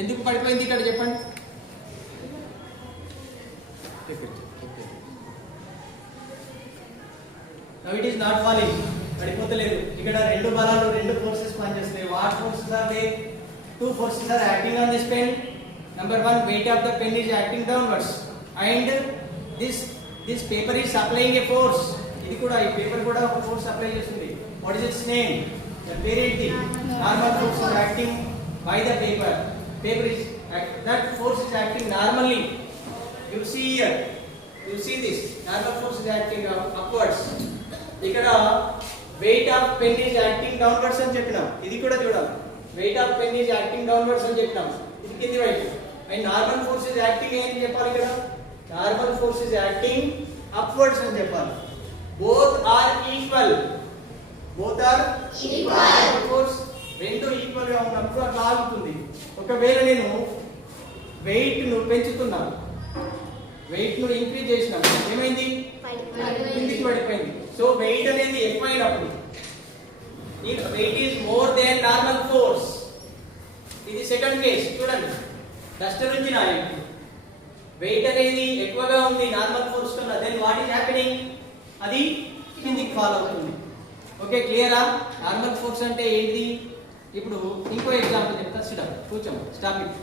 ఎందుకు పడిపోయింది ఇక్కడ చెప్పండి. Now it is not falling. పడిపోతలేదు. ఇక్కడ రెండు బలాలు రెండు ఫోర్సెస్ పనిచేస్తాయి. What forces are they? Two forces are acting on this pen. Number one, weight of the pen is acting downwards, and this paper is applying a force. ఇది కూడా ఈ paper కూడా ఒక ఫోర్స్ అప్లై చేస్తుంది. What is its name? The parent normal force is acting by the paper. Paper is that force is acting normally. You see here. You see this. Normal force is acting upwards. ఇక్కడ weight of pen is acting downwards అని చెప్పినాం. ఇది కూడా చూడాలి. Weight of pen is acting downwards అని చెప్పినాం. ఇది కింది వైపు. And normal force is acting ఏం చెప్పాలి ఇక్కడ? Normal force is acting upwards అని చెప్పాలి. Both are equal. Both are equal. Force రెండు ఈక్వల్ గా ఉన్నప్పుడు అట్లా ఆగుతుంది. ఒకవేళ నేను వెయిట్ ను పెంచుతున్నాను, వెయిట్ ను ఇంక్రీజ్ చేసినాను, ఏమైంది? కిందికి పడిపోయింది. సో వెయిట్ అనేది ఎక్కువైనప్పుడు, if weight is more than normal force, ఇది సెకండ్ కేస్. చూడండి, డస్టర్ నుంచి నా వెయిట్ అనేది ఎక్కువగా ఉంది నార్మల్ ఫోర్స్ కన్నా, దెన్ వాట్ ఈస్ హ్యాపెనింగ్? అది కిందికి ఫాల్ అవుతుంది. ఓకే, క్లియరా? నార్మల్ ఫోర్స్ అంటే ఏంటి? ఇప్పుడు ఇంకో ఎగ్జాంపుల్ చెప్తా. కూర్చోం, స్టాప్ ఇట్.